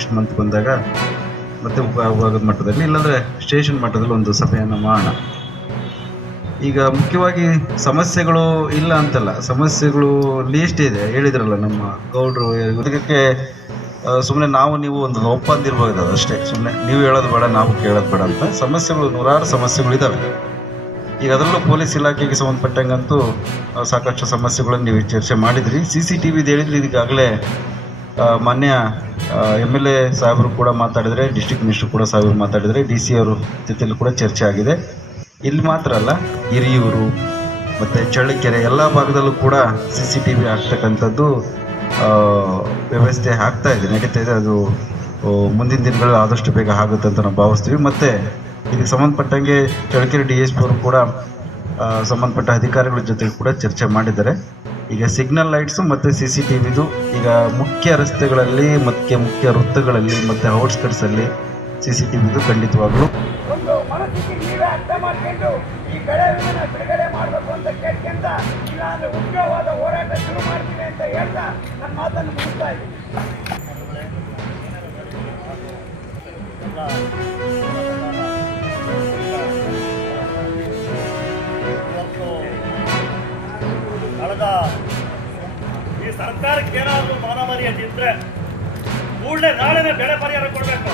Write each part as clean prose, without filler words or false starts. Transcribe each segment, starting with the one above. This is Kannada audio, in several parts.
ನೆಕ್ಸ್ಟ್ ಮಂತ್ ಬಂದಾಗ ಮತ್ತೆ ಉಪವಿಭಾಗದ ಮಟ್ಟದಲ್ಲಿ ಇಲ್ಲಾಂದರೆ ಸ್ಟೇಷನ್ ಮಟ್ಟದಲ್ಲಿ ಒಂದು ಸಭೆಯನ್ನು ಮಾಡೋಣ. ಈಗ ಮುಖ್ಯವಾಗಿ ಸಮಸ್ಯೆಗಳು ಇಲ್ಲ ಅಂತಲ್ಲ, ಸಮಸ್ಯೆಗಳು ಲೀಸ್ಟ್ ಇದೆ. ಹೇಳಿದ್ರಲ್ಲ ನಮ್ಮ ಗೌಡ್ರು ಇದಕ್ಕೆ ಸುಮ್ಮನೆ ನಾವು ನೀವು ಒಂದು ಒಪ್ಪಂದ ಇರ್ಬೋದು, ಅಷ್ಟೇ. ಸುಮ್ಮನೆ ನೀವು ಹೇಳೋದು ಬೇಡ, ನಾವು ಕೇಳೋದು ಬೇಡ ಅಂತ. ಸಮಸ್ಯೆಗಳು ನೂರಾರು ಸಮಸ್ಯೆಗಳಿದ್ದಾವೆ. ಈಗ ಅದರಲ್ಲೂ ಪೊಲೀಸ್ ಇಲಾಖೆಗೆ ಸಂಬಂಧಪಟ್ಟಂಗಂತೂ ಸಾಕಷ್ಟು ಸಮಸ್ಯೆಗಳನ್ನು ನೀವು ಚರ್ಚೆ ಮಾಡಿದ್ರಿ. CCTV ಹೇಳಿದ್ರಿ. ಈಗಾಗಲೇ ಮಾನ್ಯ MLA ಸಾಹೇಬರು ಕೂಡ ಮಾತಾಡಿದರೆ, ಡಿಸ್ಟ್ರಿಕ್ಟ್ ಮಿನಿಸ್ಟರ್ ಕೂಡ ಸಾಹೇಬರು ಮಾತಾಡಿದರೆ, DC ಅವ್ರ ಜೊತೆಲಿ ಕೂಡ ಚರ್ಚೆ ಆಗಿದೆ. ಇಲ್ಲಿ ಮಾತ್ರ ಅಲ್ಲ, ಹಿರಿಯೂರು ಮತ್ತು ಚಳ್ಳಕೆರೆ ಎಲ್ಲ ಭಾಗದಲ್ಲೂ ಕೂಡ CCTV ಆಗ್ತಕ್ಕಂಥದ್ದು ವ್ಯವಸ್ಥೆ ಆಗ್ತಾ ಇದೆ, ನಡೀತಾ ಇದೆ. ಅದು ಮುಂದಿನ ದಿನಗಳಲ್ಲಿ ಆದಷ್ಟು ಬೇಗ ಆಗುತ್ತೆ ಅಂತ ನಾವು ಭಾವಿಸ್ತೀವಿ. ಮತ್ತು ಇದಕ್ಕೆ ಸಂಬಂಧಪಟ್ಟಂಗೆ ಚಳ್ಳಕೆರೆ DSP ಅವರು ಕೂಡ ಸಂಬಂಧಪಟ್ಟ ಅಧಿಕಾರಿಗಳ ಜೊತೆ ಕೂಡ ಚರ್ಚೆ ಮಾಡಿದ್ದಾರೆ. ಈಗ ಸಿಗ್ನಲ್ ಲೈಟ್ಸು ಮತ್ತು CCTVದು ಈಗ ಮುಖ್ಯ ರಸ್ತೆಗಳಲ್ಲಿ ಮತ್ತು ಮುಖ್ಯ ವೃತ್ತಗಳಲ್ಲಿ ಮತ್ತು ಔಟ್ಸ್ಕಟ್ಸಲ್ಲಿ CCTVದು ಖಂಡಿತವಾಗ್ಲೂ ಒಂದು ಮನಸ್ಥಿತಿ ನೀವೇ ಅರ್ಥ ಮಾಡ್ಕೊಂಡು ಈ ಬೆಳೆ ವಿಮೆನ ಬಿಡುಗಡೆ ಮಾಡಬೇಕು ಅಂತ ಕೇಳ್ಕೊಂತ, ಇಲ್ಲ ಅಂದ್ರೆ ಉಗ್ರವಾದ ಹೋರಾಟ ಶುರು ಮಾಡ್ತೀವಿ ಅಂತ ಹೇಳ್ತಾ ನನ್ನ ಮಾತನ್ನು ಮುಗಿಸ್ತಾ ಇದ್ದೀನಿ. ಕಳೆದ ಈ ಸರ್ಕಾರಕ್ಕೆ ಏನಾದರೂ ಮಾನವೀಯತೆ ಇದ್ರೆ ಕೂಡಲೇ ನಾಳೆನೇ ಬೆಳೆ ಪರಿಹಾರ ಕೊಡಬೇಕು.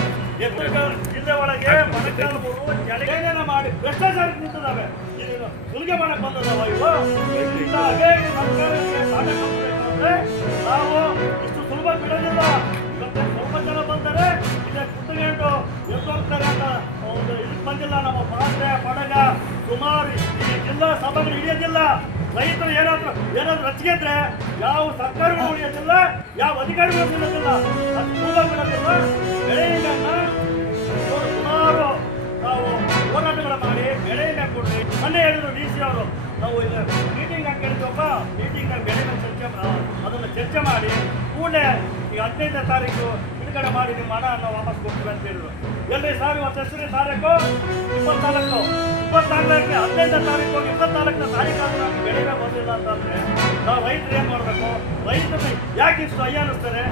ಜಿಲ್ಲೆ ಒಳಗೆ ಮಣಕಾಲ್ಮೂರು ಜಲಗೇನ ಮಾಡಿ ಭ್ರಷ್ಟಾಚಾರ ನಿಂತಿದ್ದಾವೆ. ಇದು ಸುಲಿಗೆ ಮಾಡಕ್ಕೆ ಬಂದದವ ಇವು. ಹೀಗಾಗಿ ಸರ್ಕಾರಕ್ಕೆ ಪಾಠ ಕಲಿಸಬೇಕಂದ್ರೆ ನಾವು ಇಷ್ಟು ಸುಲಭ ಬಿಡೋದಿಲ್ಲ. ಇವತ್ತು ಸ್ವಲ್ಪ ಜನ ಬಂದರೆ ಇದೇ ಕುತ್ಕೊಂಡು ಎದ್ದೋಗ್ತಾರೆ ಅಂತ ಒಂದು ಇದಕ್ಕೆ ಬಂದಿಲ್ಲ. ನಮ್ಮ ಪಾತ್ರೆ ಪಡಗ ಸುಮಾರು ಈ ಜಿಲ್ಲಾ ಸಭೆಗಳು ಹಿಡಿಯೋದಿಲ್ಲ. ರೈತರು ಏನಾದ್ರು ರಚಿಗೆದ್ರೆ ಯಾವ ಸರ್ಕಾರಗಳು ಉಳಿಯೋದಿಲ್ಲ, ಯಾವ ಅಧಿಕಾರಿಗಳು ಉಳಿಯೋದಿಲ್ಲ. ಅದು ತುಂಬ ಬಿಡೋದಿಲ್ಲ. ಬೆಳೆಯನ್ನು ಸುಮಾರು ನಾವು ಹೋರಾಟಗಳ ಮಾಡಿ ಬೆಳೆಯನ್ನ ಕೊಡ್ರಿ. ಮೊನ್ನೆ ಹೇಳಿದ್ರು DC ಅವರು, ನಾವು ಇಲ್ಲಿ ಮೀಟಿಂಗ್ ಹಾಕಿ ಹೇಳಿದ್ವಪ್ಪ, ಮೀಟಿಂಗ್ನಾಗ ಬೆಳೆನ ಅದನ್ನು ಚರ್ಚೆ ಮಾಡಿ ಕೂಡಲೇ ಈಗ 15ನೇ ತಾರೀಕು ಬಿಡುಗಡೆ ಮಾಡಿ ನಿಮ್ಮ ಹಣವನ್ನು ವಾಪಸ್ ಕೊಡ್ತೀವಿ ಅಂತ ಹೇಳಿದ್ರು. ಎಲ್ಲಿ ಸಾರಿ ಇವತ್ತು ಹೆಸರು ತಾರೀಕು 24, 24ಕ್ಕೆ 15ನೇ ತಾರೀಕು ಹೋಗಿ 24ನೇ ತಾರೀಕಾದ್ರೂ ನಮ್ಗೆ ಬೆಳೆನೇ ಬಂದಿಲ್ಲ ಅಂತಂದರೆ ನಾವು ರೈತರು ಏನು ಮಾಡಬೇಕು? ರೈತರು ಯಾಕೆ ಇಷ್ಟು ಅಯ್ಯ ಅನ್ನಿಸ್ತಾರೆ?